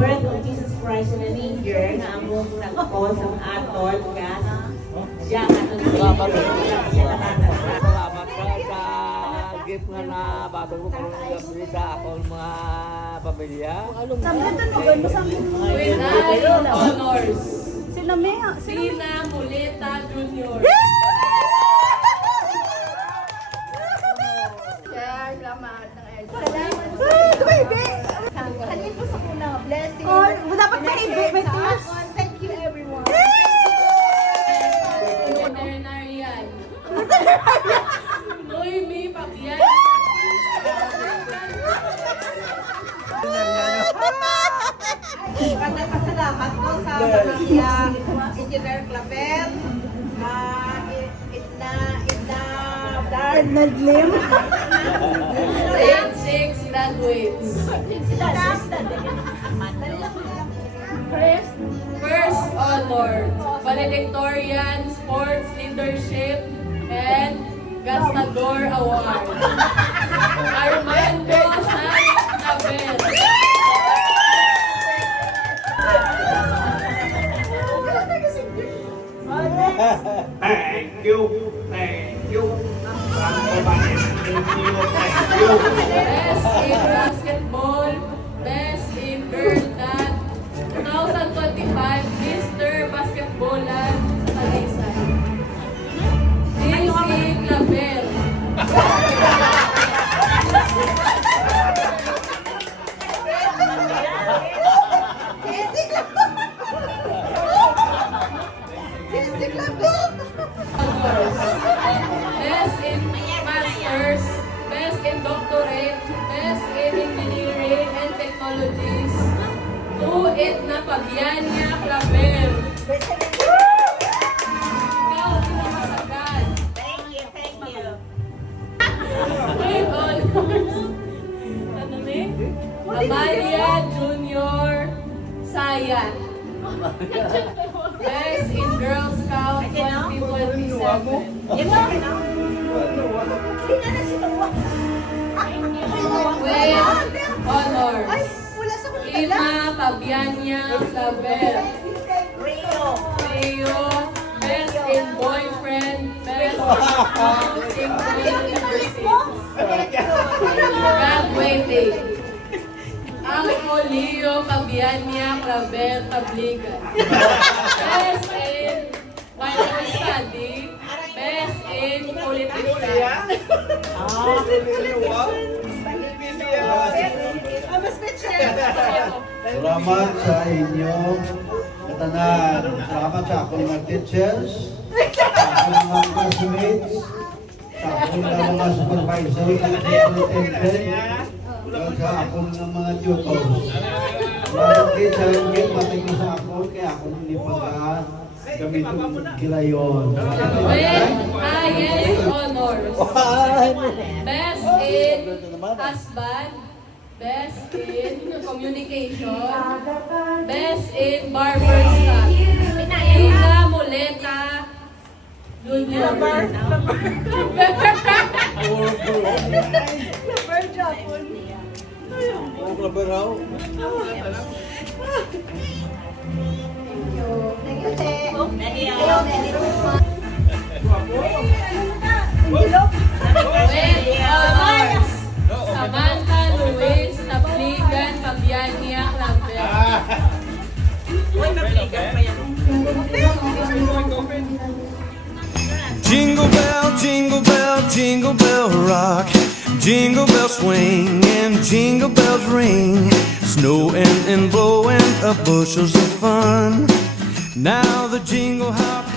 birth of Jesus Christ in a manger na among nagkos ang aton gas. Diyan aton Salamat ka sa gift nga na bago ko karon nga sa akong mga pamilya. Sambutan mo ba? Masambit mo. With honors, Sila Mea. Sina Muleta Jr. Sir, salamat. Salamat. Baby! Kanin po sa kuna. Blessing. Oh, dapat may ibe. May tears. Thank you, everyone. Veterinarian. Noemi Pabian. Pasalamat ko sa pamilya Engineer Clavel, Nadlim. Grade 6 graduates. First honor, valedictorian, sports leadership, and Gastador Award. Armando Sainz Abel. Thank you. Thank you. Thank you. Best in basketball, best in girl dad, 2025 Mr. Basketballan Talisay. DC Clavel. Best in masters, best in doctorate, best in engineering and technologies. Tuit na Pabianya Clavel. Ikaw, pinakasagad. Thank you, thank you. With honors. Ano ni? Amalia Junior Sayan. Best in Girl Scout 2027. With honors. Ima Pabianya Clavel. Rio. Best in boyfriend. Best in single graduating. Ang Leo Pabianya Clavel Tabligan. Best in Bible study. Best in politician. Salamat sa inyo katanan. Salamat sa akong mga teachers, sa akong mga classmates, sa akong mga supervisor, superintendent, at sa akong mga tutors. Salamat din sa inyo, patay ko sa akong, kaya akong hindi gamitin gilayon. With highest honors. Best in husband. Best in communication. Best in barbershop. Ina Muleta Junior. With honors. Samantha Luis Tabligan Pabianya Clavel. Jingle bell, jingle bell, jingle bell rock. Jingle bells swing and jingle bells ring. Snowing and blowing up bushels of fun. Now the jingle hop